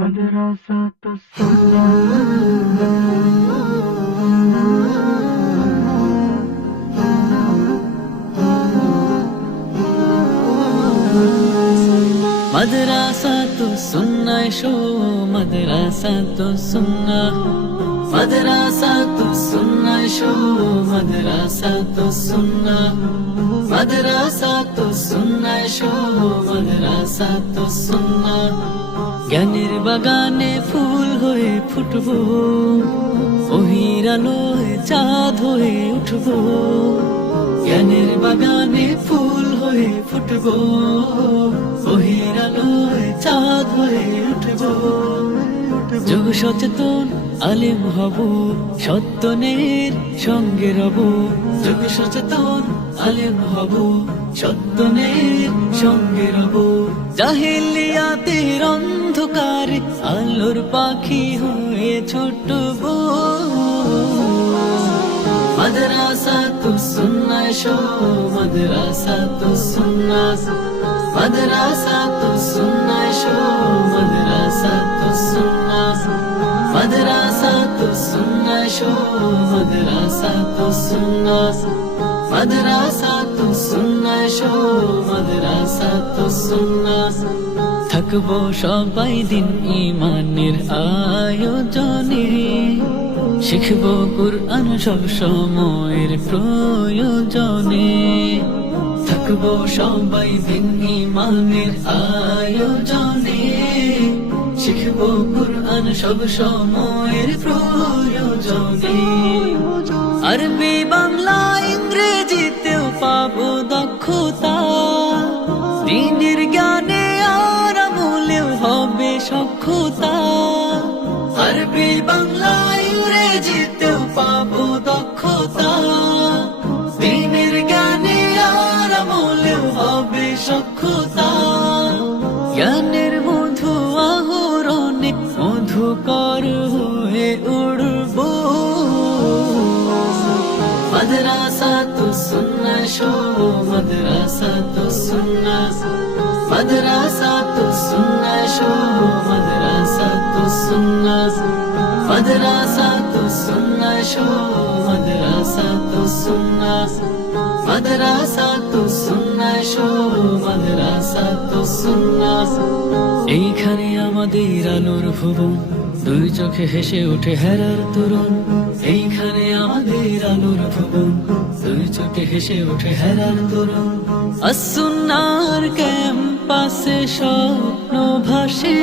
Madrasatus Sunnah. Madrasatus Sunnah sho Madrasatus Sunnah. Madrasatus Sunnah sho Madrasatus Sunnah. Madrasatus Sunnah sho Madrasatus Sunnah. জ্ঞানের বাগানে ফুল হয়ে ফুটবো, ওহির আলোয় চাঁদ হয়ে উঠবো। জ্ঞানের বাগানে ফুল হয়ে ফুটবো, ওহির আলোয় চাঁদ হয়ে উঠবো। যোগ সচেতন আলেম হব, সত্যনের সঙ্গে রব। যোগ সচেতন আলেম হব, সত্যনের সঙ্গে রব। জাহেলিয়াতের অন্ধকারে আলোর পাখি হয়ে ছুটব। মাদ্রাসাতুস সুন্নাহ শো মাদ্রাসাতুস সুন্নাহ। মাদ্রাসাতুস সুন্নাহ শো মাদ্রাসাতুস সুন্নাহ। মাদ্রাসাতুস সুন্নাহ শো মাদ্রাসাতুস সুন্নাহ। মাদ্রাসাতুস সুন্নাহ শো মাদ্রাসাতুস সুন্নাহ। থাকবো সবাই দিন ইমানের আয়োজনে, শিখবো কুরআন সব সময়ের প্রয়োজনে। থাকবো সবাই দিন ইমানের আয়োজনে, শিখবো কুরআন সব সময়ের প্রয়োজনে। আরবি বাংলা ইংরেজিতেও পাবো দক্ষতা, দ্বীনের জ্ঞানে আর আমলেও হবে সক্ষতা। আরবি বাংলা ইংরেজিতেও পাবো দক্ষতা, দ্বীনের জ্ঞানে আর আমলেও হবে সক্ষতা। জ্ঞানের মধু আহরণে মধুকর হয়ে উড়বো। মাদ্রাসাতুস সুন্নাহ শো মাদ্রাসাতুস সুন্নাহ। মাদ্রাসাতুস সুন্নাহ শো মাদ্রাসাতুস সুন্নাহ। মাদ্রাসাতুস সুন্নাহ শো মাদ্রাসাতুস সুন্নাহ। মাদ্রাসাতুস সুন্নাহ শো মাদ্রাসাতুস সুন্নাহ। এইখানে আমাদের আলোর ভুবন, দুই চোখে হেসে ওঠে হেরার তরুণ। এইখানে আমাদের আলোর ভুবন, দুই চোখে হেসে ওঠে হেরার তরুণ। আস-সুন্নাহর ক্যাম্পাসে স্বপ্ন ভাসে,